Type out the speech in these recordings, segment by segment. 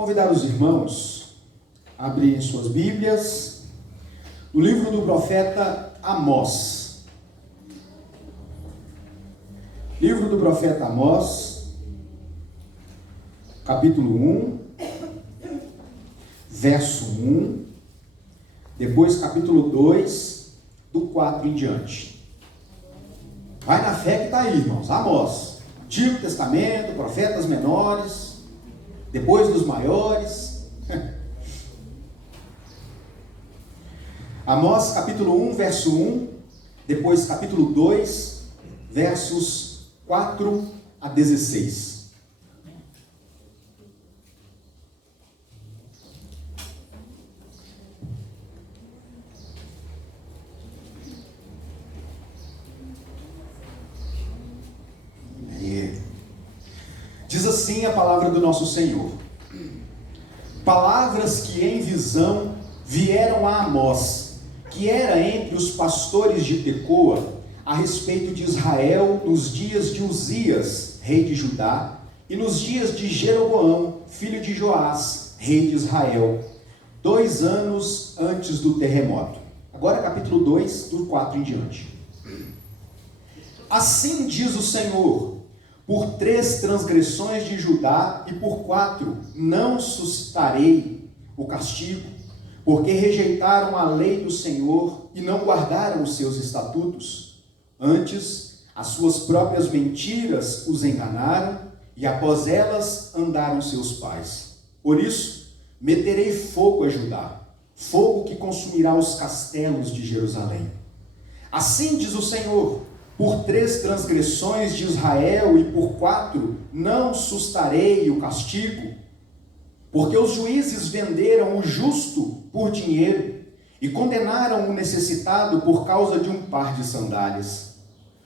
Convidar os irmãos a abrirem suas Bíblias no livro do profeta Amós. Livro do profeta Amós, capítulo 1, verso 1, depois capítulo 2, do 4 em diante. Vai na fé que está aí, irmãos. Amós, Antigo Testamento, profetas menores, depois dos maiores. Amós capítulo 1, verso 1, depois capítulo 2, versos 4 a 16. Diz assim a palavra do nosso Senhor: palavras que em visão vieram a Amós, que era entre os pastores de Tecoa, a respeito de Israel nos dias de Uzias, rei de Judá, e nos dias de Jeroboão, filho de Joás, rei de Israel, 2 anos antes do terremoto. Agora capítulo 2, do 4 em diante. Assim diz o Senhor: por 3 transgressões de Judá e por 4 não suscitarei o castigo, porque rejeitaram a lei do Senhor e não guardaram os seus estatutos. Antes, as suas próprias mentiras os enganaram, e após elas andaram seus pais. Por isso, meterei fogo a Judá, fogo que consumirá os castelos de Jerusalém. Assim diz o Senhor: por 3 transgressões de Israel e por 4 não suscitarei o castigo, porque os juízes venderam o justo por dinheiro e condenaram o necessitado por causa de um par de sandálias.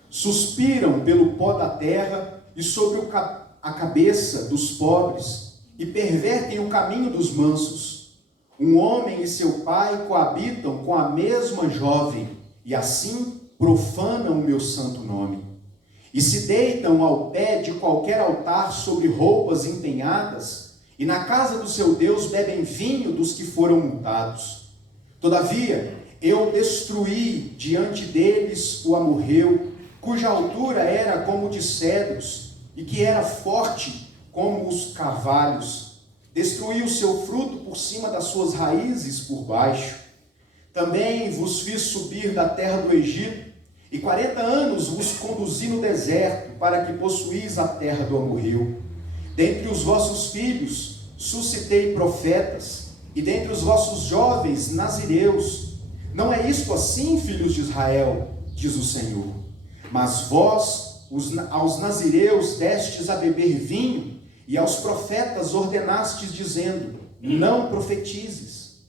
Suspiram pelo pó da terra e sobre a cabeça dos pobres e pervertem o caminho dos mansos. Um homem e seu pai coabitam com a mesma jovem e assim profanam o meu santo nome, e se deitam ao pé de qualquer altar sobre roupas empenhadas, e na casa do seu Deus bebem vinho dos que foram multados. Todavia, eu destruí diante deles o amorreu, cuja altura era como de cedros, e que era forte como os carvalhos. Destruí o seu fruto por cima das suas raízes por baixo. Também vos fiz subir da terra do Egito, e 40 anos vos conduzi no deserto, para que possuís a terra do amorreu. Dentre os vossos filhos suscitei profetas, e dentre os vossos jovens nazireus. Não é isto assim, filhos de Israel, diz o Senhor. Mas vós, aos nazireus, destes a beber vinho, e aos profetas ordenastes, dizendo: não profetizes.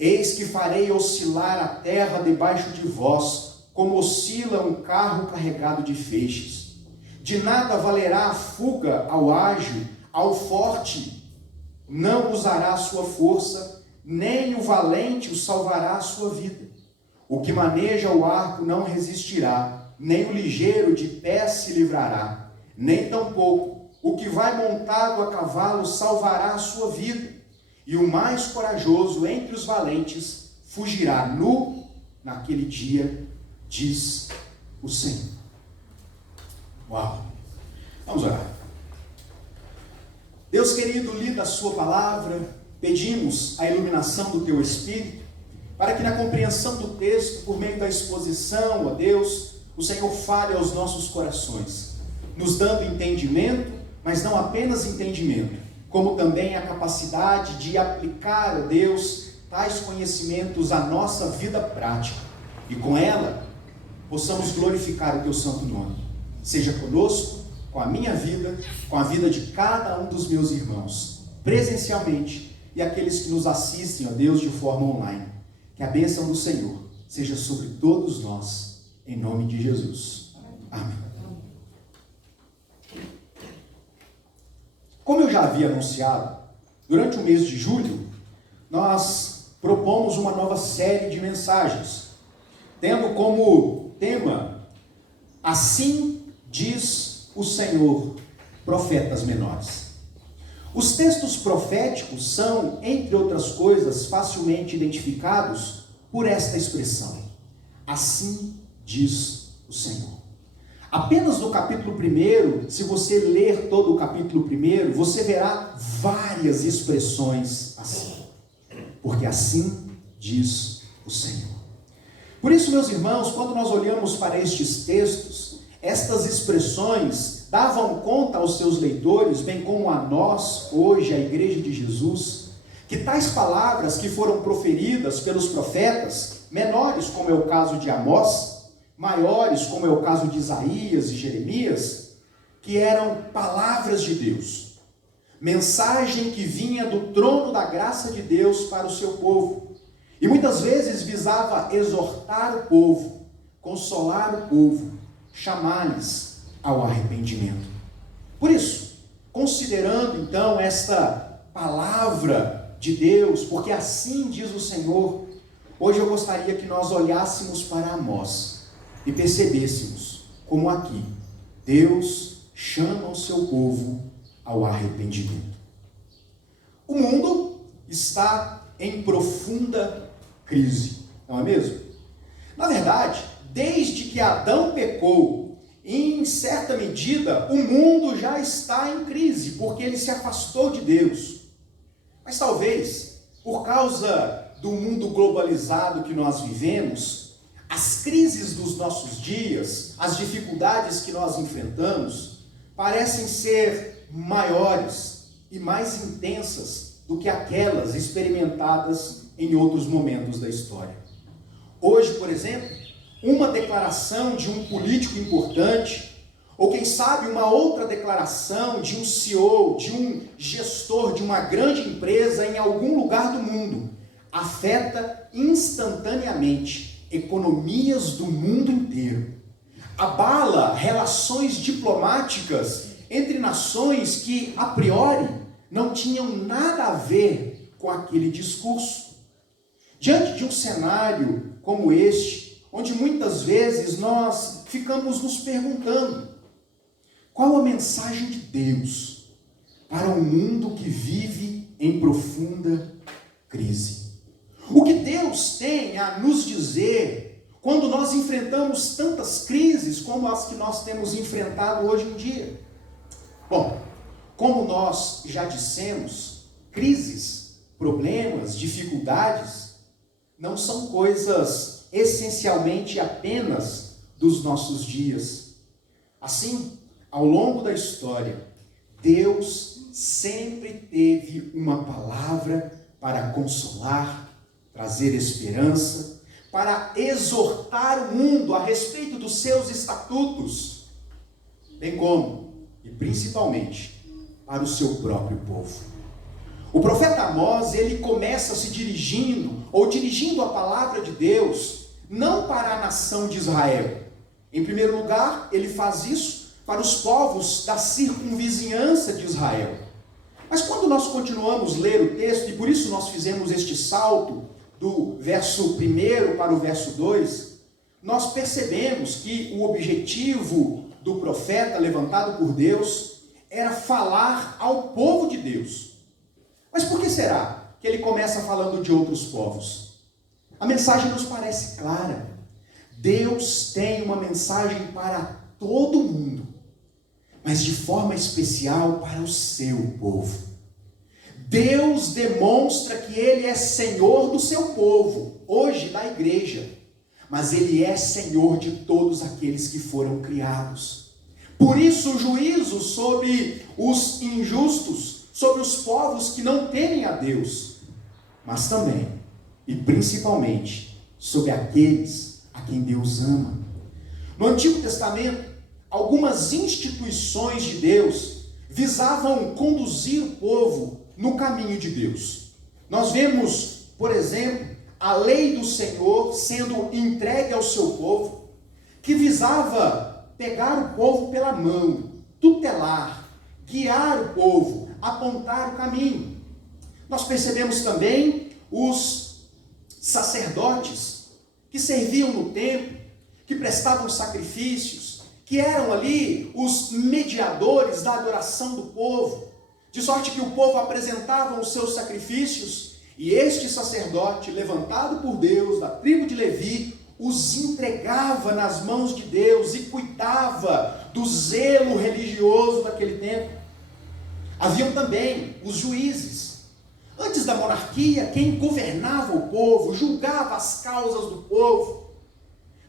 Eis que farei oscilar a terra debaixo de vós, como oscila um carro carregado de feixes. De nada valerá a fuga ao ágil, ao forte não usará a sua força, nem o valente o salvará a sua vida. O que maneja o arco não resistirá, nem o ligeiro de pé se livrará, nem tampouco o que vai montado a cavalo salvará a sua vida. E o mais corajoso entre os valentes fugirá nu naquele dia, diz o Senhor. Uau! Vamos orar. Deus querido, lida a sua palavra, pedimos a iluminação do teu Espírito, para que na compreensão do texto, por meio da exposição, ó Deus, o Senhor fale aos nossos corações, nos dando entendimento, mas não apenas entendimento, como também a capacidade de aplicar, ó Deus, tais conhecimentos à nossa vida prática, e com ela possamos glorificar o teu santo nome. Seja conosco, com a minha vida, com a vida de cada um dos meus irmãos, presencialmente, e aqueles que nos assistem, ó Deus, de forma online. Que a bênção do Senhor seja sobre todos nós, em nome de Jesus. Amém. Como eu já havia anunciado, durante o mês de julho, nós propomos uma nova série de mensagens, tendo como tema: assim diz o Senhor, profetas menores. Os textos proféticos são, entre outras coisas, facilmente identificados por esta expressão: assim diz o Senhor. Apenas no capítulo 1, se você ler todo o capítulo 1, você verá várias expressões assim. Porque assim diz o Senhor. Por isso, meus irmãos, quando nós olhamos para estes textos, estas expressões davam conta aos seus leitores, bem como a nós, hoje, a Igreja de Jesus, que tais palavras que foram proferidas pelos profetas, menores, como é o caso de Amós, maiores, como é o caso de Isaías e Jeremias, que eram palavras de Deus, mensagem que vinha do trono da graça de Deus para o seu povo, e muitas vezes visava exortar o povo, consolar o povo, chamar-lhes ao arrependimento. Por isso, considerando então esta palavra de Deus, porque assim diz o Senhor, hoje eu gostaria que nós olhássemos para Amós e percebêssemos como aqui Deus chama o seu povo ao arrependimento. O mundo está em profunda crise, não é mesmo? Na verdade, desde que Adão pecou, em certa medida, o mundo já está em crise, porque ele se afastou de Deus. Mas talvez, por causa do mundo globalizado que nós vivemos, as crises dos nossos dias, as dificuldades que nós enfrentamos, parecem ser maiores e mais intensas do que aquelas experimentadas em outros momentos da história. Hoje, por exemplo, uma declaração de um político importante, ou quem sabe uma outra declaração de um CEO, de um gestor de uma grande empresa em algum lugar do mundo, afeta instantaneamente economias do mundo inteiro. Abala relações diplomáticas entre nações que, a priori, não tinham nada a ver com aquele discurso. Diante de um cenário como este, onde muitas vezes nós ficamos nos perguntando: qual a mensagem de Deus para um mundo que vive em profunda crise? O que Deus tem a nos dizer quando nós enfrentamos tantas crises como as que nós temos enfrentado hoje em dia? Bom, como nós já dissemos, crises, problemas, dificuldades não são coisas essencialmente apenas dos nossos dias. Assim, ao longo da história, Deus sempre teve uma palavra para consolar, trazer esperança, para exortar o mundo a respeito dos seus estatutos, bem como, e principalmente, para o seu próprio povo. O profeta Amós, ele começa se dirigindo a palavra de Deus, não para a nação de Israel. Em primeiro lugar, ele faz isso para os povos da circunvizinhança de Israel. Mas quando nós continuamos a ler o texto, e por isso nós fizemos este salto do verso 1 para o verso 2, nós percebemos que o objetivo do profeta levantado por Deus era falar ao povo de Deus. Mas por que será que ele começa falando de outros povos? A mensagem nos parece clara. Deus tem uma mensagem para todo mundo, mas de forma especial para o seu povo. Deus demonstra que Ele é Senhor do seu povo, hoje da igreja, mas Ele é Senhor de todos aqueles que foram criados. Por isso o juízo sobre os injustos, sobre os povos que não temem a Deus, mas também, e principalmente, sobre aqueles a quem Deus ama. No Antigo Testamento, algumas instituições de Deus visavam conduzir o povo no caminho de Deus. Nós vemos, por exemplo, a lei do Senhor sendo entregue ao seu povo, que visava pegar o povo pela mão, tutelar, guiar o povo, apontar o caminho. Nós percebemos também os sacerdotes que serviam no templo, que prestavam sacrifícios, que eram ali os mediadores da adoração do povo, de sorte que o povo apresentava os seus sacrifícios, e este sacerdote, levantado por Deus, da tribo de Levi, os entregava nas mãos de Deus e cuidava do zelo religioso daquele tempo. Haviam também os juízes. Antes da monarquia, quem governava o povo, julgava as causas do povo.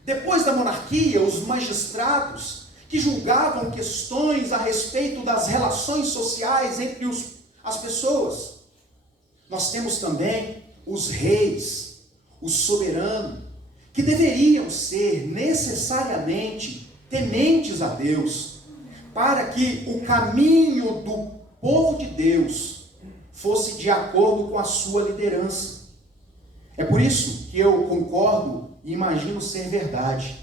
Depois da monarquia, os magistrados, que julgavam questões a respeito das relações sociais entre as pessoas. Nós temos também os reis, o soberano, que deveriam ser necessariamente tementes a Deus, para que o caminho do povo de Deus fosse de acordo com a sua liderança. É por isso que eu concordo e imagino ser verdade,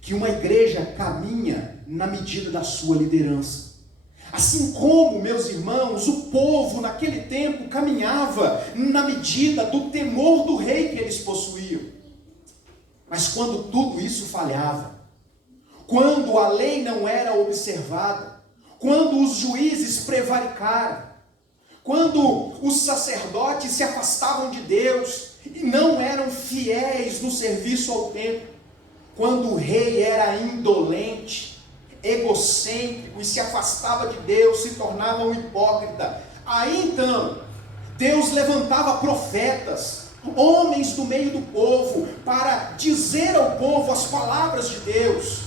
que uma igreja caminha na medida da sua liderança. Assim como, meus irmãos, o povo naquele tempo caminhava na medida do temor do rei que eles possuíam. Mas quando tudo isso falhava, quando a lei não era observada, quando os juízes prevaricaram, quando os sacerdotes se afastavam de Deus e não eram fiéis no serviço ao templo, quando o rei era indolente, egocêntrico e se afastava de Deus, se tornava um hipócrita, aí então Deus levantava profetas, homens do meio do povo, para dizer ao povo as palavras de Deus.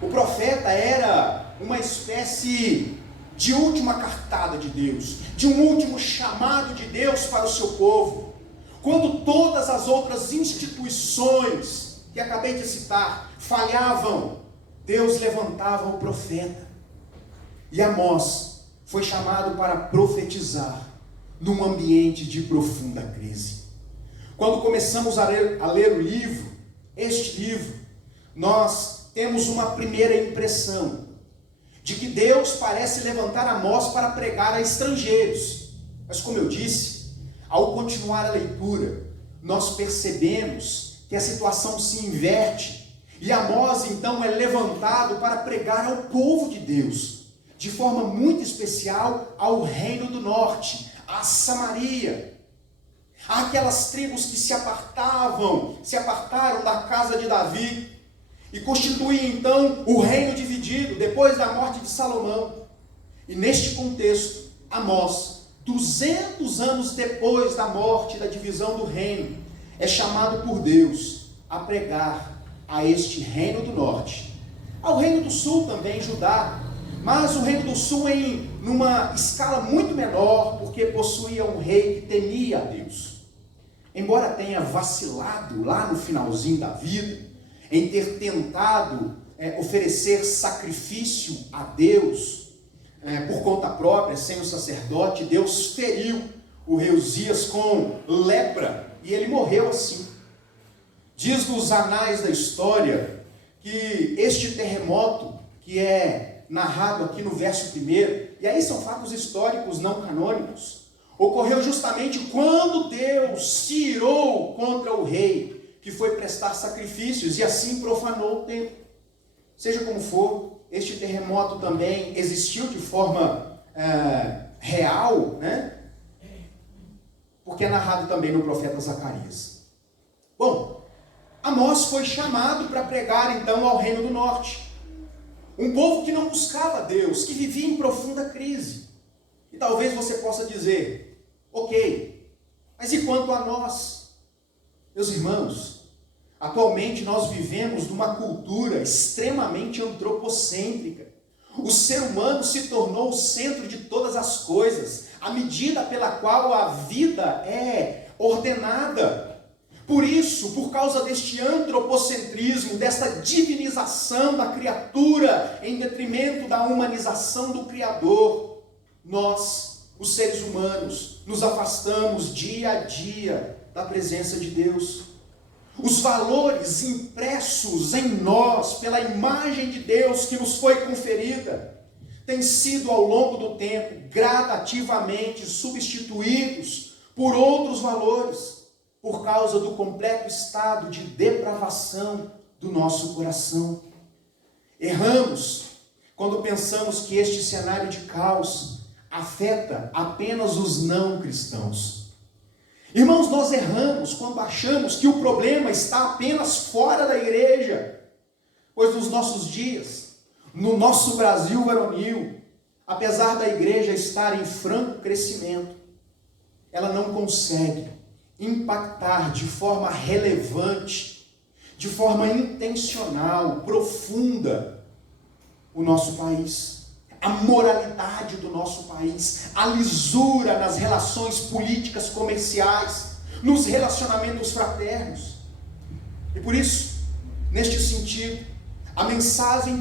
O profeta era uma espécie de última cartada de Deus, de um último chamado de Deus para o seu povo. Quando todas as outras instituições que acabei de citar falhavam, Deus levantava o profeta. E Amós foi chamado para profetizar num ambiente de profunda crise. Quando começamos a ler o livro, este livro, nós temos uma primeira impressão de que Deus parece levantar Amós para pregar a estrangeiros. Mas como eu disse, ao continuar a leitura, nós percebemos que a situação se inverte, e Amós então é levantado para pregar ao povo de Deus, de forma muito especial ao reino do norte, a Samaria, aquelas tribos que se apartaram da casa de Davi, e constituem então o reino dividido, depois da morte de Salomão. E neste contexto, Amós, 200 anos depois da morte e da divisão do reino, é chamado por Deus a pregar a este reino do norte, ao reino do sul também, Judá, mas o reino do sul numa escala muito menor, porque possuía um rei que temia a Deus. Embora tenha vacilado lá no finalzinho da vida, em ter tentado oferecer sacrifício a Deus por conta própria, sem o sacerdote, Deus feriu o rei Uzias com lepra, e ele morreu assim. Diz nos anais da história que este terremoto, que é narrado aqui no verso 1, e aí são fatos históricos não canônicos, ocorreu justamente quando Deus se irou contra o rei, que foi prestar sacrifícios, e assim profanou o templo. Seja como for, este terremoto também existiu de forma real, né? Porque é narrado também no profeta Zacarias. Bom, Amós foi chamado para pregar então ao reino do norte. Um povo que não buscava Deus, que vivia em profunda crise. E talvez você possa dizer, ok, mas e quanto a nós? Meus irmãos, atualmente nós vivemos numa cultura extremamente antropocêntrica. O ser humano se tornou o centro de todas as coisas, a medida pela qual a vida é ordenada. Por isso, por causa deste antropocentrismo, desta divinização da criatura em detrimento da humanização do Criador, nós, os seres humanos, nos afastamos dia a dia da presença de Deus. Os valores impressos em nós pela imagem de Deus que nos foi conferida têm sido ao longo do tempo gradativamente substituídos por outros valores, por causa do completo estado de depravação do nosso coração. Erramos quando pensamos que este cenário de caos afeta apenas os não cristãos. Irmãos, nós erramos quando achamos que o problema está apenas fora da igreja, pois nos nossos dias, no nosso Brasil varonil, apesar da igreja estar em franco crescimento, ela não consegue impactar de forma relevante, de forma intencional, profunda, o nosso país, a moralidade do nosso país, a lisura nas relações políticas comerciais, nos relacionamentos fraternos. E por isso, neste sentido, a mensagem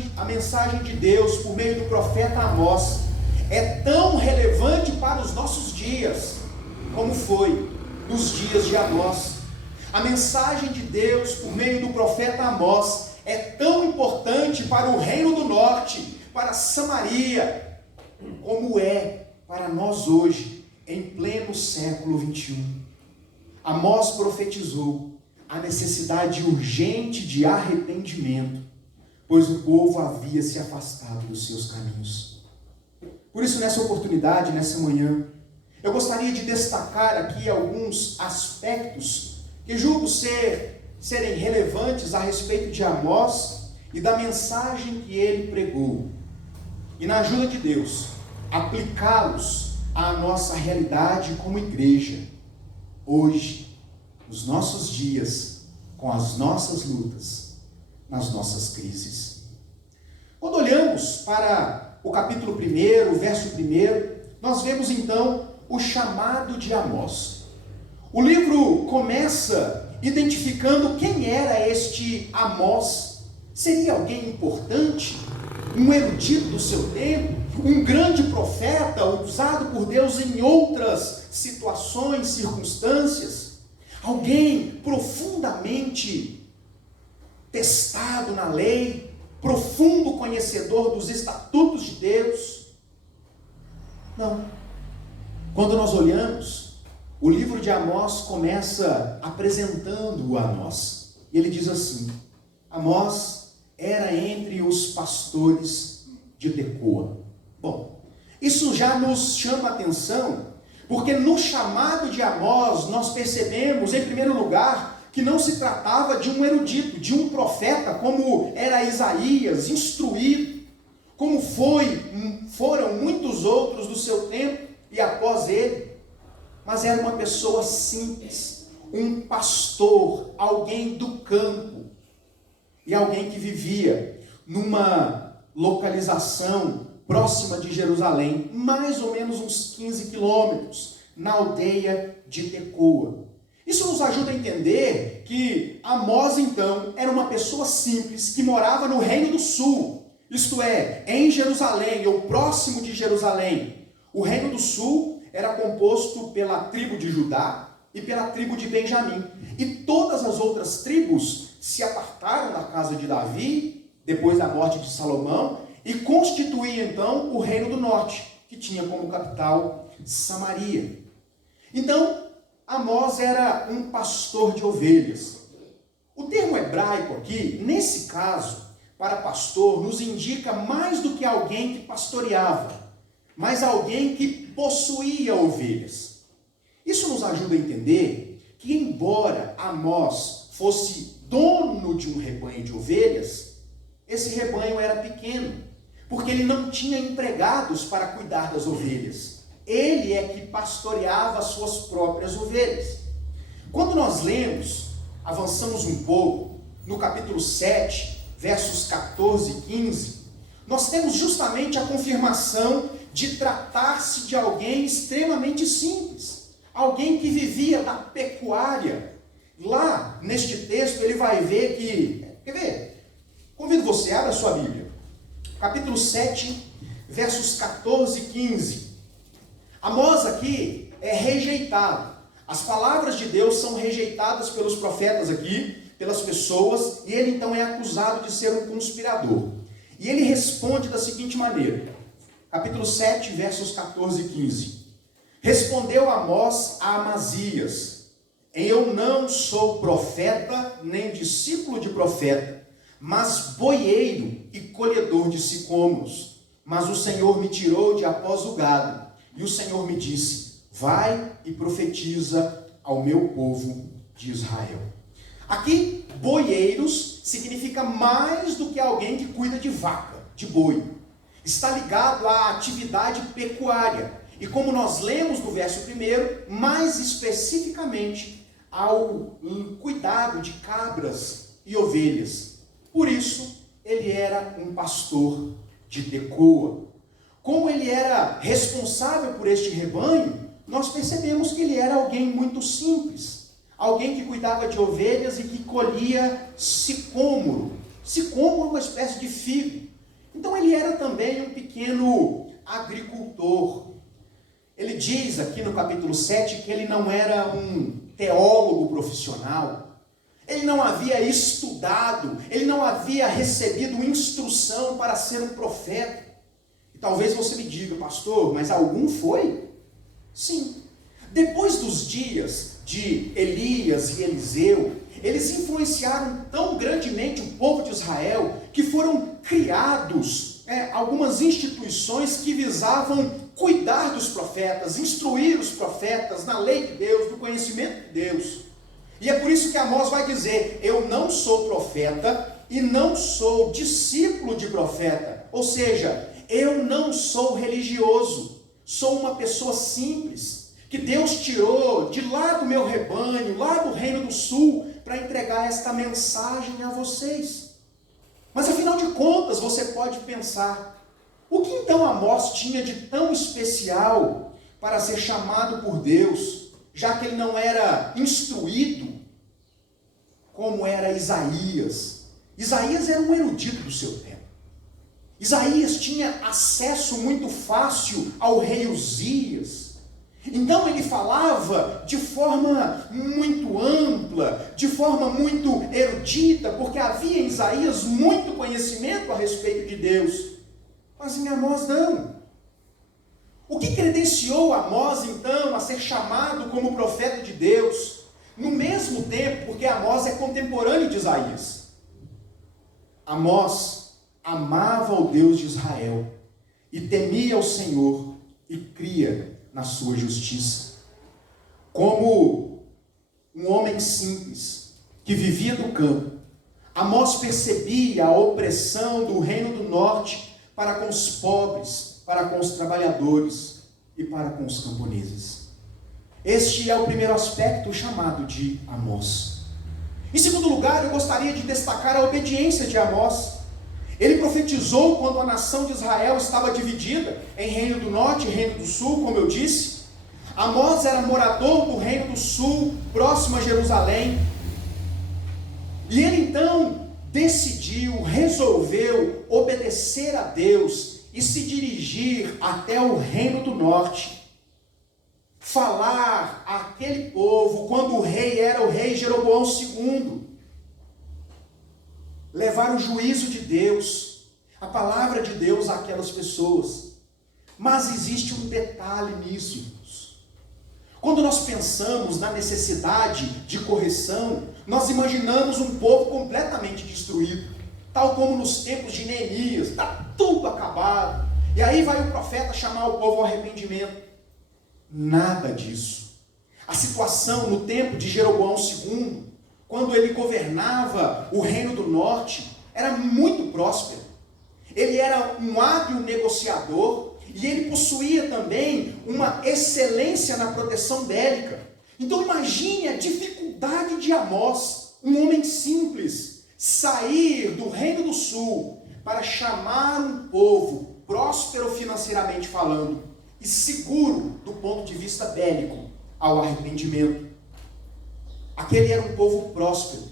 de Deus por meio do profeta Amós é tão relevante para os nossos dias como foi nos dias de Amós. A mensagem de Deus por meio do profeta Amós é tão importante para o reino do norte, para Samaria, como é para nós hoje, em pleno século 21. Amós profetizou a necessidade urgente de arrependimento, pois o povo havia se afastado dos seus caminhos. Por isso, nessa oportunidade, nessa manhã, eu gostaria de destacar aqui alguns aspectos que julgo serem relevantes a respeito de Amós e da mensagem que ele pregou. E na ajuda de Deus, aplicá-los à nossa realidade como igreja, hoje, nos nossos dias, com as nossas lutas, nas nossas crises. Quando olhamos para o capítulo 1, o verso 1, nós vemos então o chamado de Amós. O livro começa identificando quem era este Amós. Seria alguém importante? Um erudito do seu tempo? Um grande profeta usado por Deus em outras situações, circunstâncias? Alguém profundamente testado na lei, profundo conhecedor dos estatutos de Deus? Não. Quando nós olhamos, o livro de Amós começa apresentando-o a nós. E ele diz assim: Amós era entre os pastores de Tecoa. Bom, isso já nos chama a atenção, porque no chamado de Amós nós percebemos, em primeiro lugar, que não se tratava de um erudito, de um profeta, como era Isaías, instruído, como foram muitos outros do seu tempo e após ele, mas era uma pessoa simples, um pastor, alguém do campo, e alguém que vivia numa localização próxima de Jerusalém, mais ou menos uns 15 quilômetros, na aldeia de Tecoa. Isso nos ajuda a entender que Amós, então, era uma pessoa simples que morava no Reino do Sul, isto é, em Jerusalém, ou próximo de Jerusalém. O Reino do Sul era composto pela tribo de Judá e pela tribo de Benjamim. E todas as outras tribos se apartaram da casa de Davi, depois da morte de Salomão, e constituíam, então, o Reino do Norte, que tinha como capital Samaria. Então, Amós era um pastor de ovelhas. O termo hebraico aqui, nesse caso, para pastor, nos indica mais do que alguém que pastoreava, mas alguém que possuía ovelhas. Isso nos ajuda a entender que, embora Amós fosse dono de um rebanho de ovelhas, esse rebanho era pequeno, porque ele não tinha empregados para cuidar das ovelhas. Ele é que pastoreava as suas próprias ovelhas. Quando nós lemos, avançamos um pouco, no capítulo 7, versos 14 e 15, nós temos justamente a confirmação de tratar-se de alguém extremamente simples, alguém que vivia da pecuária. Lá, neste texto, ele vai ver que... Quer ver? Convido você, abra a sua Bíblia. Capítulo 7, versos 14 e 15. Amós aqui é rejeitado. As palavras de Deus são rejeitadas pelos profetas aqui, pelas pessoas, e ele então é acusado de ser um conspirador. E ele responde da seguinte maneira. Capítulo 7, versos 14 e 15. Respondeu Amós a Amazias: eu não sou profeta, nem discípulo de profeta, mas boieiro e colhedor de sicômoros. Mas o Senhor me tirou de após o gado, E o Senhor me disse: vai e profetiza ao meu povo de Israel. Aqui, boieiros significa mais do que alguém que cuida de vaca, de boi. Está ligado à atividade pecuária. E como nós lemos no verso 1, mais especificamente ao cuidado de cabras e ovelhas. Por isso, ele era um pastor de Tecoa. Como ele era responsável por este rebanho, nós percebemos que ele era alguém muito simples. Alguém que cuidava de ovelhas e que colhia sicômoro. Sicômoro é uma espécie de figo. Então ele era também um pequeno agricultor. Ele diz aqui no capítulo 7 que ele não era um teólogo profissional. Ele não havia estudado, ele não havia recebido instrução para ser um profeta. E talvez você me diga: pastor, mas algum foi? Sim. Depois dos dias de Elias e Eliseu, eles influenciaram tão grandemente o povo de Israel que foram criados algumas instituições que visavam cuidar dos profetas, instruir os profetas na lei de Deus, no conhecimento de Deus. E é por isso que Amós vai dizer: eu não sou profeta e não sou discípulo de profeta. Ou seja, eu não sou religioso, sou uma pessoa simples, que Deus tirou de lá do meu rebanho, lá do Reino do Sul, para entregar esta mensagem a vocês. Mas afinal de contas, você pode pensar: o que então Amós tinha de tão especial para ser chamado por Deus, já que ele não era instruído como era Isaías? Isaías era um erudito do seu tempo. Isaías tinha acesso muito fácil ao rei Uzias. Então ele falava de forma muito ampla, de forma muito erudita, porque havia em Isaías muito conhecimento a respeito de Deus. Mas em Amós não. O que credenciou Amós então a ser chamado como profeta de Deus? No mesmo tempo, porque Amós é contemporâneo de Isaías. Amós amava o Deus de Israel e temia o Senhor e cria na sua justiça. Como um homem simples que vivia do campo, Amós percebia a opressão do reino do norte para com os pobres, para com os trabalhadores e para com os camponeses. Este é o primeiro aspecto chamado de Amós. Em segundo lugar, eu gostaria de destacar a obediência de Amós. Ele profetizou quando a nação de Israel estava dividida em reino do norte e reino do sul, como eu disse. Amós era morador do reino do sul, próximo a Jerusalém. E ele então resolveu obedecer a Deus e se dirigir até o reino do norte. Falar àquele povo quando o rei era o rei Jeroboão II. Levar o juízo de Deus, a palavra de Deus àquelas pessoas. Mas existe um detalhe nisso, irmãos. Quando nós pensamos na necessidade de correção, nós imaginamos um povo completamente destruído, tal como nos tempos de Neemias, está tudo acabado, e aí vai o profeta chamar o povo ao arrependimento. Nada disso. A situação no tempo de Jeroboão II, quando ele governava o reino do norte, era muito próspero. Ele era um hábil negociador e ele possuía também uma excelência na proteção bélica. Então imagine a dificuldade de Amós, um homem simples, sair do reino do sul para chamar um povo próspero financeiramente falando e seguro do ponto de vista bélico ao arrependimento. Aquele era um povo próspero,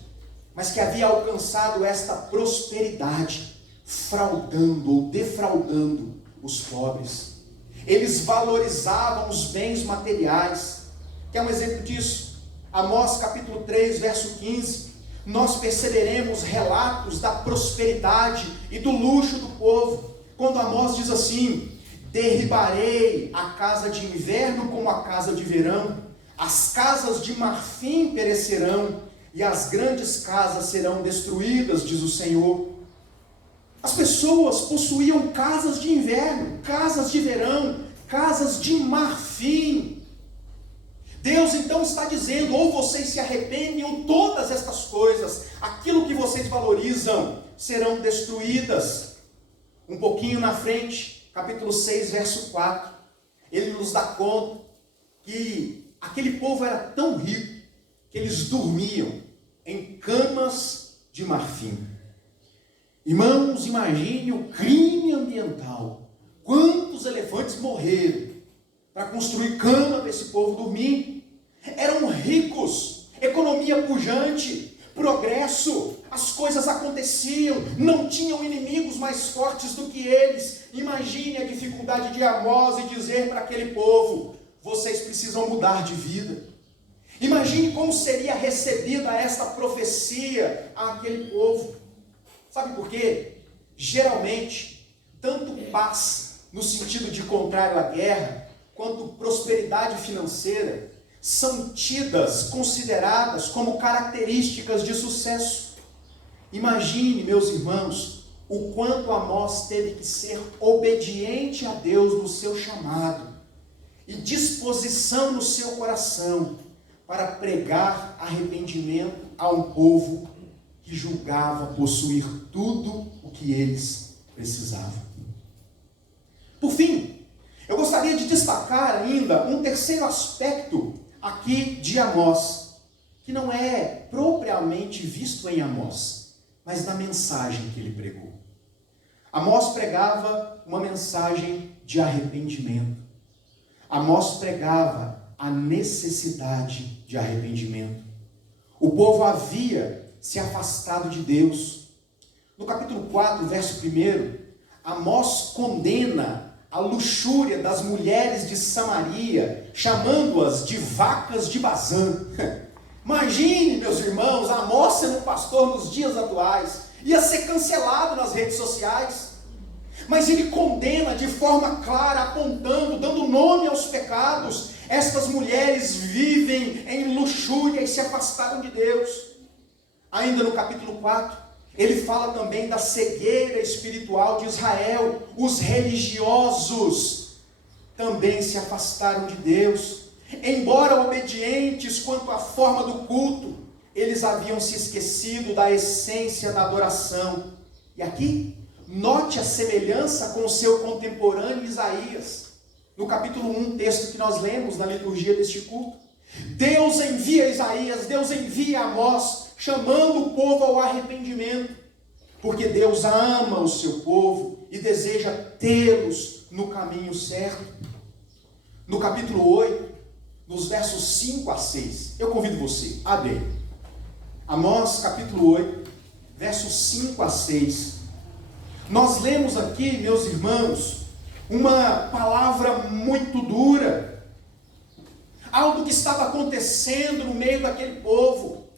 mas que havia alcançado esta prosperidade, fraudando ou defraudando os pobres. Eles valorizavam os bens materiais. Quer um exemplo disso? Amós capítulo 3, verso 15. Nós perceberemos relatos da prosperidade e do luxo do povo, quando Amós diz assim: derribarei a casa de inverno como a casa de verão, as casas de marfim perecerão, e as grandes casas serão destruídas, diz o Senhor. As pessoas possuíam casas de inverno, casas de verão, casas de marfim. Deus então está dizendo, ou vocês se arrependem, ou todas estas coisas, aquilo que vocês valorizam, serão destruídas. Um pouquinho na frente, capítulo 6, verso 4, ele nos dá conta que aquele povo era tão rico, que eles dormiam em camas de marfim. Irmãos, imagine o crime ambiental. Quantos elefantes morreram para construir cama para esse povo dormir? Eram ricos, economia pujante, progresso, as coisas aconteciam, não tinham inimigos mais fortes do que eles. Imagine a dificuldade de Amós e dizer para aquele povo: vocês precisam mudar de vida. Imagine como seria recebida esta profecia àquele povo. Sabe por quê? Geralmente, tanto paz, no sentido de contrário à guerra, quanto prosperidade financeira, são tidas, consideradas como características de sucesso. Imagine, meus irmãos, o quanto Amós teve que ser obediente a Deus no seu chamado e disposição no seu coração para pregar arrependimento a um povo que julgava possuir tudo o que eles precisavam. Por fim, eu gostaria de destacar ainda um terceiro aspecto aqui de Amós, que não é propriamente visto em Amós, mas na mensagem que ele pregou. Amós pregava uma mensagem de arrependimento. Amós pregava a necessidade de arrependimento. O povo havia se afastado de Deus. No capítulo 4, verso 1, Amós condena a luxúria das mulheres de Samaria, chamando-as de vacas de Bazã. Imagine, meus irmãos, Amós sendo pastor nos dias atuais, ia ser cancelado nas redes sociais. Mas ele condena de forma clara, apontando, dando nome aos pecados. Estas mulheres vivem em luxúria e se afastaram de Deus. Ainda no capítulo 4, ele fala também da cegueira espiritual de Israel. Os religiosos também se afastaram de Deus. Embora obedientes quanto à forma do culto, eles haviam se esquecido da essência da adoração. E aqui, note a semelhança com o seu contemporâneo Isaías. No capítulo 1, texto que nós lemos na liturgia deste culto. Deus envia Isaías, Deus envia Amós, chamando o povo ao arrependimento, porque Deus ama o seu povo e deseja tê-los no caminho certo. No capítulo 8, nos versos 5 a 6, eu convido você, abre aí. Amós capítulo 8, versos 5 a 6. Nós lemos aqui, meus irmãos, uma palavra muito dura, algo que estava acontecendo no meio daquele povo.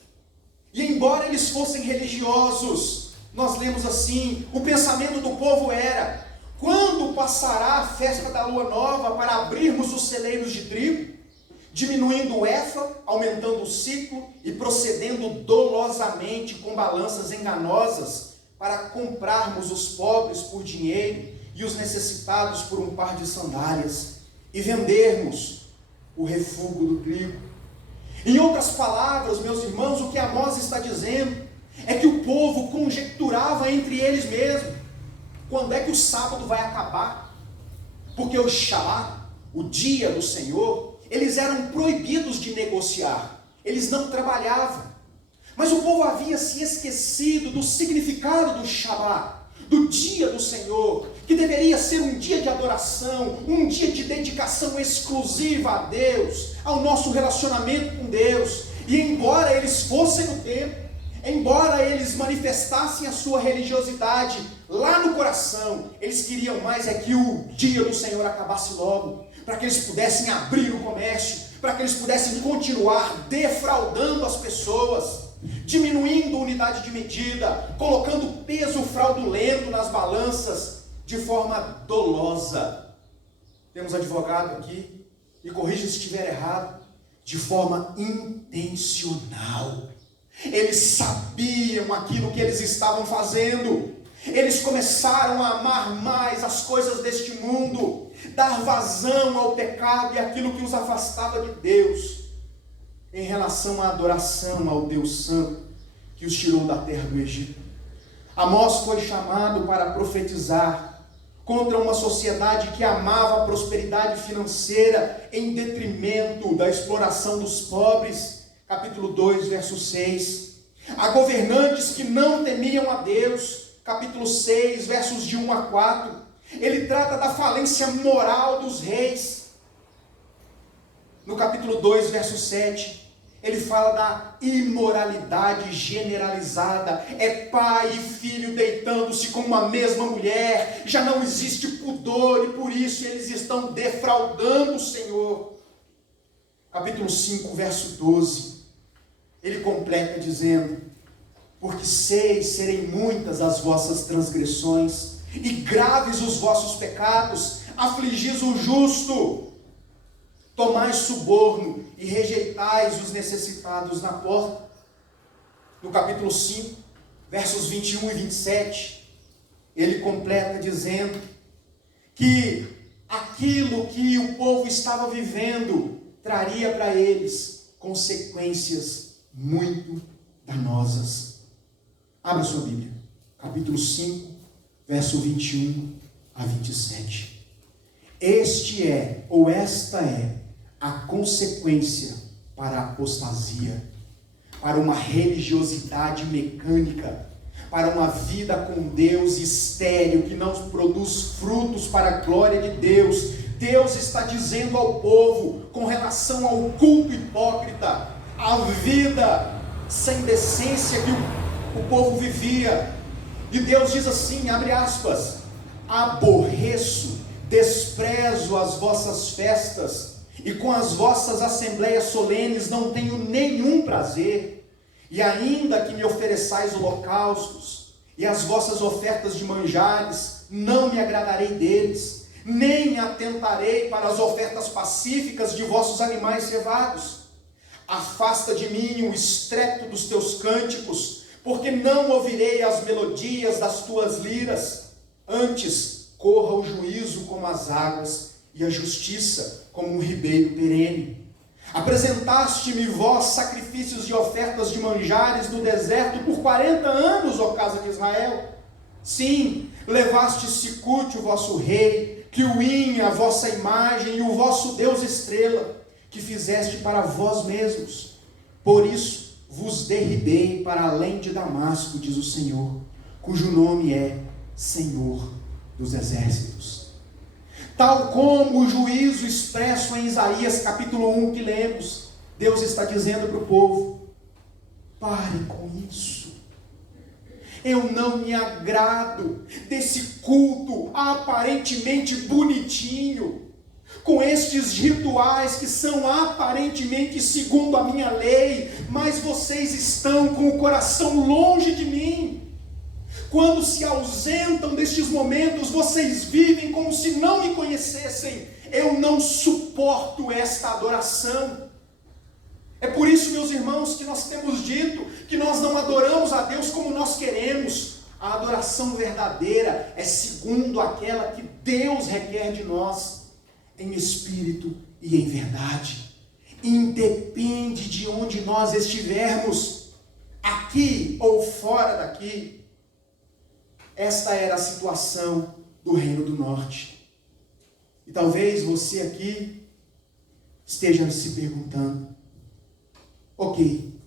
E embora eles fossem religiosos, nós lemos assim, o pensamento do povo era: quando passará a festa da lua nova para abrirmos os celeiros de trigo, diminuindo o efa, aumentando o ciclo e procedendo dolosamente com balanças enganosas para comprarmos os pobres por dinheiro e os necessitados por um par de sandálias e vendermos o refúgio do trigo. Em outras palavras, meus irmãos, o que Amós está dizendo é que o povo conjecturava entre eles mesmos: quando é que o sábado vai acabar? Porque o Shabá, o dia do Senhor, eles eram proibidos de negociar, eles não trabalhavam. Mas o povo havia se esquecido do significado do Shabá, do dia do Senhor, que deveria ser um dia de adoração, um dia de dedicação exclusiva a Deus, ao nosso relacionamento com Deus. E embora eles fossem no templo, embora eles manifestassem a sua religiosidade lá no coração, eles queriam mais é que o dia do Senhor acabasse logo, para que eles pudessem abrir o comércio, para que eles pudessem continuar defraudando as pessoas, diminuindo a unidade de medida, colocando peso fraudulento nas balanças de forma dolosa. Temos advogado aqui, me corrija se estiver errado, de forma intencional. Eles sabiam aquilo que eles estavam fazendo. Eles começaram a amar mais as coisas deste mundo, dar vazão ao pecado e aquilo que os afastava de Deus, em relação à adoração ao Deus Santo, que os tirou da terra do Egito. Amós foi chamado para profetizar contra uma sociedade que amava a prosperidade financeira em detrimento da exploração dos pobres. Capítulo 2, verso 6. A governantes que não temiam a Deus. Capítulo 6, versos de 1 a 4. Ele trata da falência moral dos reis. No capítulo 2, verso 7, ele fala da imoralidade generalizada. É pai e filho deitando-se com uma mesma mulher. Já não existe pudor e por isso eles estão defraudando o Senhor. Capítulo 5, verso 12. Ele completa dizendo: porque sei serem muitas as vossas transgressões e graves os vossos pecados, afligis o justo. Tomais suborno e rejeitais os necessitados na porta. No capítulo 5, versos 21 e 27, ele completa dizendo que aquilo que o povo estava vivendo traria para eles consequências muito danosas. Abra sua Bíblia, capítulo 5, verso 21 a 27. Este é, ou esta é, a consequência para a apostasia, para uma religiosidade mecânica, para uma vida com Deus estéril, que não produz frutos para a glória de Deus. Deus está dizendo ao povo, com relação ao culto hipócrita, a vida sem decência que o povo vivia, e Deus diz assim, abre aspas: aborreço, desprezo as vossas festas, e com as vossas assembleias solenes não tenho nenhum prazer, e ainda que me ofereçais holocaustos, e as vossas ofertas de manjares, não me agradarei deles, nem atentarei para as ofertas pacíficas de vossos animais cevados. Afasta de mim o estrépito dos teus cânticos, porque não ouvirei as melodias das tuas liras. Antes, corra o juízo como as águas, e a justiça como um ribeiro perene. Apresentaste-me vós sacrifícios e ofertas de manjares no deserto por 40 anos, ó casa de Israel. Sim, levaste Sicute, o vosso rei, Quiuim, a vossa imagem, e o vosso Deus estrela, que fizeste para vós mesmos. Por isso vos derribei para além de Damasco, diz o Senhor, cujo nome é Senhor dos Exércitos. Tal como o juízo expresso em Isaías capítulo 1 que lemos, Deus está dizendo para o povo: pare com isso. Eu não me agrado desse culto aparentemente bonitinho, com estes rituais que são aparentemente segundo a minha lei, mas vocês estão com o coração longe de mim. Quando se ausentam destes momentos, vocês vivem como se não me conhecessem. Eu não suporto esta adoração. É por isso, meus irmãos, que nós temos dito que nós não adoramos a Deus como nós queremos. A adoração verdadeira é segundo aquela que Deus requer de nós, em espírito e em verdade. Independe de onde nós estivermos, aqui ou fora daqui. Esta era a situação do Reino do Norte. E talvez você aqui esteja se perguntando: ok,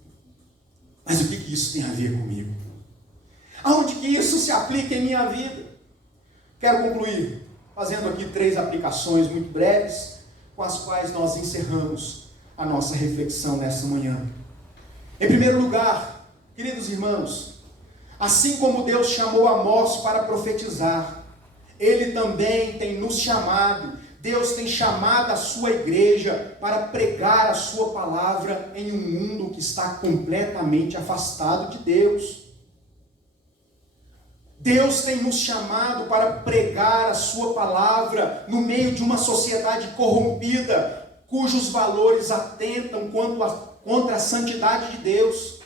mas o que isso tem a ver comigo? Aonde que isso se aplica em minha vida? Quero concluir fazendo aqui 3 aplicações muito breves, com as quais nós encerramos a nossa reflexão nessa manhã. Em primeiro lugar, queridos irmãos, assim como Deus chamou Amós para profetizar, Ele também tem nos chamado, Deus tem chamado a sua igreja para pregar a sua palavra em um mundo que está completamente afastado de Deus. Deus tem nos chamado para pregar a sua palavra no meio de uma sociedade corrompida, cujos valores atentam contra a santidade de Deus.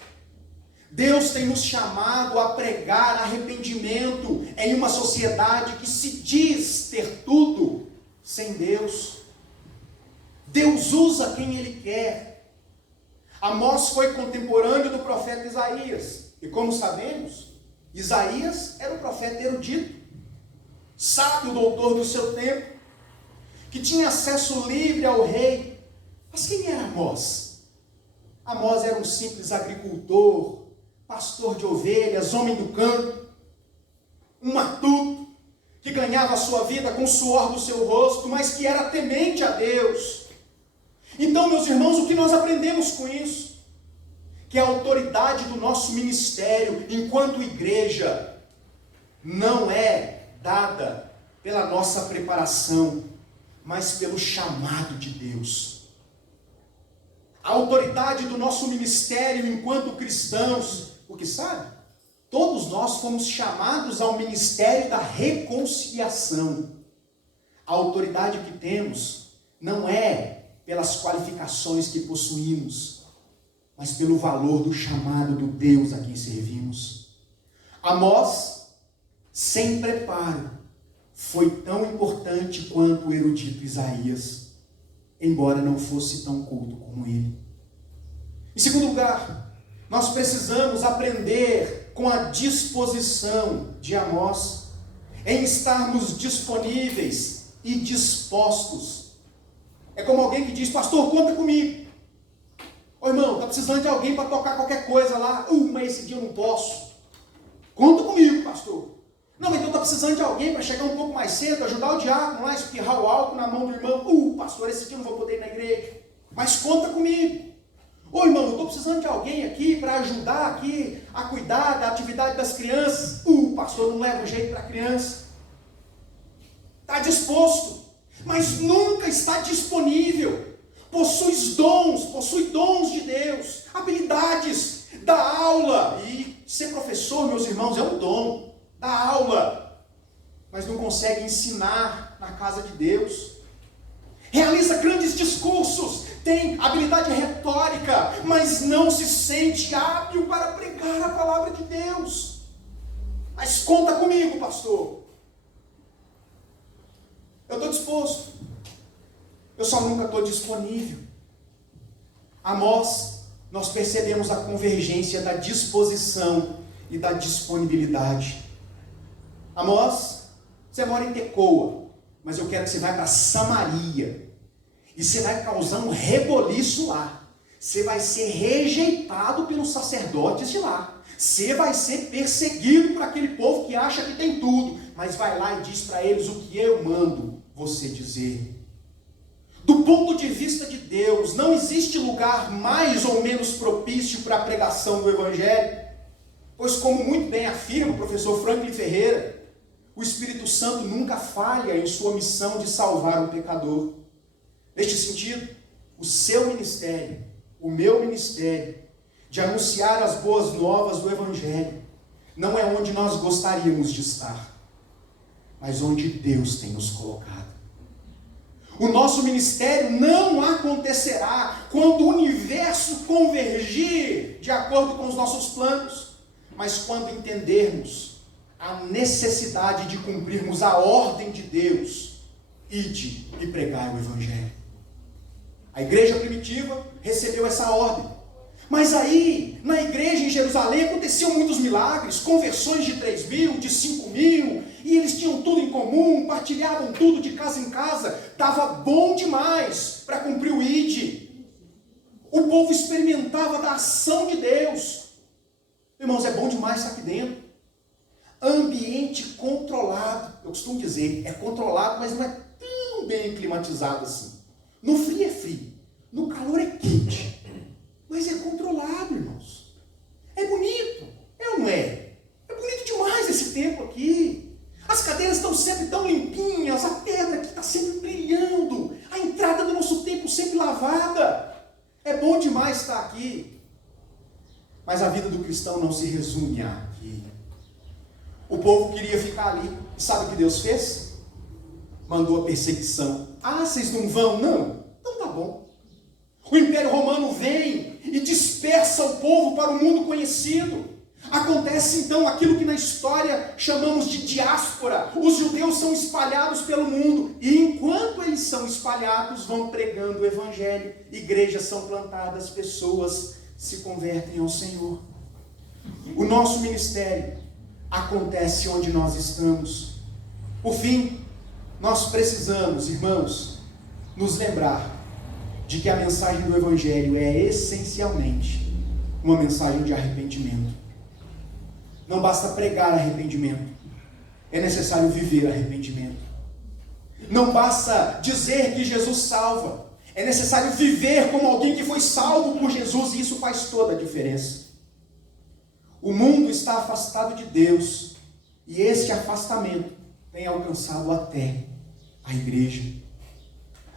Deus tem nos chamado a pregar arrependimento em uma sociedade que se diz ter tudo sem Deus. Deus usa quem Ele quer. Amós foi contemporâneo do profeta Isaías. E como sabemos, Isaías era um profeta erudito, sábio, doutor do seu tempo, que tinha acesso livre ao rei. Mas quem era Amós? Amós era um simples agricultor, pastor de ovelhas, homem do campo, um matuto, que ganhava a sua vida com o suor do seu rosto, mas que era temente a Deus. Então, meus irmãos, o que nós aprendemos com isso? Que a autoridade do nosso ministério, enquanto igreja, não é dada pela nossa preparação, mas pelo chamado de Deus. A autoridade do nosso ministério enquanto cristãos, porque sabe, todos nós fomos chamados ao ministério da reconciliação. A autoridade que temos não é pelas qualificações que possuímos, mas pelo valor do chamado do Deus a quem servimos. Amós, sem preparo, foi tão importante quanto o erudito Isaías, embora não fosse tão culto como ele. Em segundo lugar, nós precisamos aprender com a disposição de Amós, em estarmos disponíveis e dispostos. É como alguém que diz: pastor, conta comigo. Ô irmão, está precisando de alguém para tocar qualquer coisa lá. Mas esse dia eu não posso. Conta comigo, pastor. Não, então está precisando de alguém para chegar um pouco mais cedo, ajudar o diácono lá, espirrar o álcool na mão do irmão. Pastor, esse dia eu não vou poder ir na igreja. Mas conta comigo. Ô irmão, eu estou precisando de alguém aqui para ajudar aqui a cuidar da atividade das crianças. Pastor, não leva o jeito para a criança. Está disposto, mas nunca está disponível. Possui dons de Deus, habilidades, dá aula. E ser professor, meus irmãos, é um dom. Dá aula, mas não consegue ensinar na casa de Deus. Realiza grandes discursos, tem habilidade retórica, mas não se sente hábil para pregar a palavra de Deus. Mas conta comigo, pastor. Eu estou disposto. Eu só nunca estou disponível. Amós, nós percebemos a convergência da disposição e da disponibilidade. Amós, você mora em Tecoa, mas eu quero que você vá para Samaria. E você vai causar um reboliço lá. Você vai ser rejeitado pelos sacerdotes de lá. Você vai ser perseguido por aquele povo que acha que tem tudo. Mas vai lá e diz para eles o que eu mando você dizer. Do ponto de vista de Deus, não existe lugar mais ou menos propício para a pregação do Evangelho. Pois, como muito bem afirma o professor Franklin Ferreira, o Espírito Santo nunca falha em sua missão de salvar um pecador. Neste sentido, o seu ministério, o meu ministério, de anunciar as boas novas do Evangelho, não é onde nós gostaríamos de estar, mas onde Deus tem nos colocado. O nosso ministério não acontecerá quando o universo convergir de acordo com os nossos planos, mas quando entendermos a necessidade de cumprirmos a ordem de Deus, ide e pregai o Evangelho. A igreja primitiva recebeu essa ordem. Mas aí, na igreja em Jerusalém, aconteciam muitos milagres, conversões de 3.000, de 5.000, e eles tinham tudo em comum, partilhavam tudo de casa em casa, estava bom demais para cumprir o ide. O povo experimentava da ação de Deus. Irmãos, é bom demais estar aqui dentro. Ambiente controlado, eu costumo dizer, é controlado, mas não é tão bem climatizado assim. No frio é frio, no calor é quente, mas é controlado, irmãos. É bonito, é ou não é? É bonito demais esse tempo aqui. As cadeiras estão sempre tão limpinhas, a pedra aqui está sempre brilhando, a entrada do nosso templo sempre lavada. É bom demais estar aqui. Mas a vida do cristão não se resume aqui. O povo queria ficar ali. E sabe o que Deus fez? Mandou a perseguição. Vocês não vão? Não. Então tá bom. O Império Romano vem e dispersa o povo para o mundo conhecido. Acontece então aquilo que na história chamamos de diáspora. Os judeus são espalhados pelo mundo, e enquanto eles são espalhados, vão pregando o evangelho, igrejas são plantadas, pessoas se convertem ao Senhor. O nosso ministério acontece onde nós estamos. Por fim, nós precisamos, irmãos, nos lembrar de que a mensagem do evangelho é essencialmente uma mensagem de arrependimento. Não basta pregar arrependimento, é necessário viver arrependimento. Não basta dizer que Jesus salva, é necessário viver como alguém que foi salvo por Jesus, e isso faz toda a diferença. O mundo está afastado de Deus, e este afastamento tem alcançado até a igreja.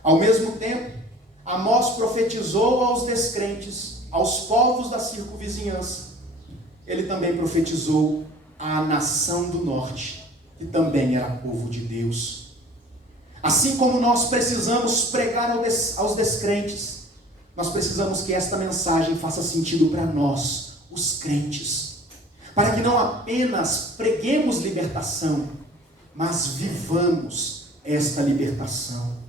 Ao mesmo tempo, Amós profetizou aos descrentes, aos povos da circunvizinhança. Ele também profetizou à nação do norte, que também era povo de Deus. Assim como nós precisamos pregar aos descrentes, nós precisamos que esta mensagem faça sentido para nós, os crentes, para que não apenas preguemos libertação, mas vivamos esta libertação.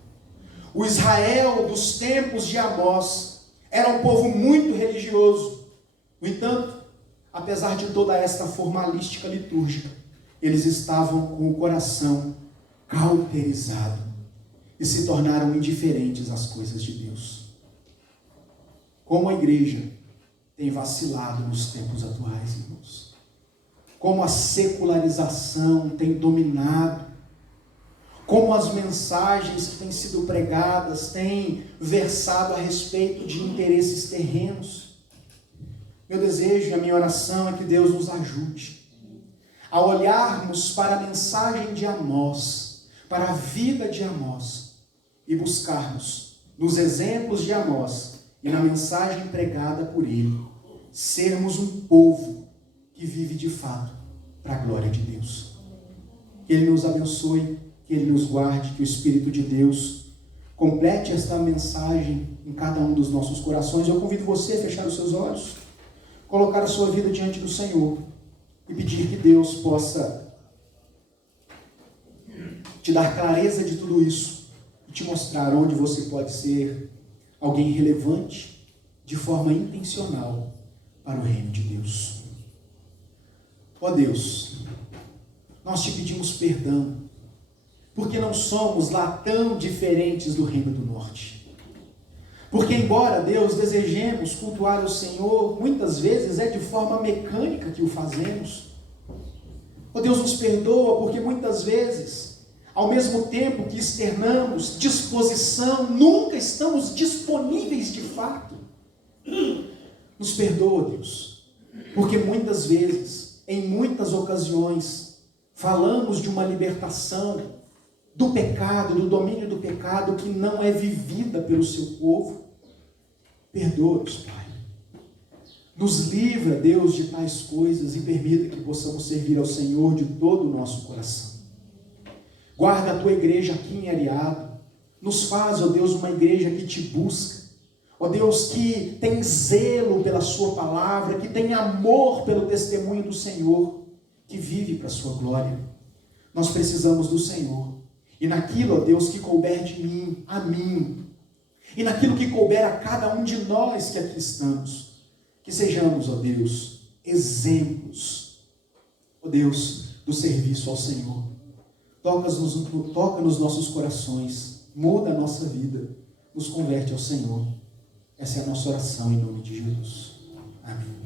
O Israel dos tempos de Amós era um povo muito religioso. No entanto, apesar de toda esta formalística litúrgica, eles estavam com o coração cauterizado e se tornaram indiferentes às coisas de Deus. Como a igreja tem vacilado nos tempos atuais, irmãos. Como a secularização tem dominado. Como as mensagens que têm sido pregadas têm versado a respeito de interesses terrenos. Meu desejo e a minha oração é que Deus nos ajude a olharmos para a mensagem de Amós, para a vida de Amós, e buscarmos nos exemplos de Amós e na mensagem pregada por ele, sermos um povo que vive de fato para a glória de Deus. Que Ele nos abençoe, que Ele nos guarde, que o Espírito de Deus complete esta mensagem em cada um dos nossos corações. Eu convido você a fechar os seus olhos, colocar a sua vida diante do Senhor e pedir que Deus possa te dar clareza de tudo isso e te mostrar onde você pode ser alguém relevante de forma intencional para o reino de Deus. Ó Deus, nós te pedimos perdão, porque não somos lá tão diferentes do reino do norte. Porque embora, Deus, desejemos cultuar o Senhor, muitas vezes é de forma mecânica que o fazemos. Ó Deus, nos perdoa, porque muitas vezes, ao mesmo tempo que externamos disposição, nunca estamos disponíveis de fato. Nos perdoa, Deus, porque muitas vezes, em muitas ocasiões, falamos de uma libertação do pecado, do domínio do pecado, que não é vivida pelo seu povo. Perdoa-nos, Pai. Nos livra, Deus, de tais coisas e permita que possamos servir ao Senhor de todo o nosso coração. Guarda a tua igreja aqui em Areado. Nos faz, ó Deus, uma igreja que te busca. Ó Deus, que tem zelo pela sua palavra, que tem amor pelo testemunho do Senhor, que vive para a sua glória. Nós precisamos do Senhor. E naquilo, ó Deus, que couber de mim, a mim, e naquilo que couber a cada um de nós que aqui estamos, que sejamos, ó Deus, exemplos, ó Deus, do serviço ao Senhor. Toca nos nossos corações, muda a nossa vida, nos converte ao Senhor. Essa é a nossa oração em nome de Jesus. Amém.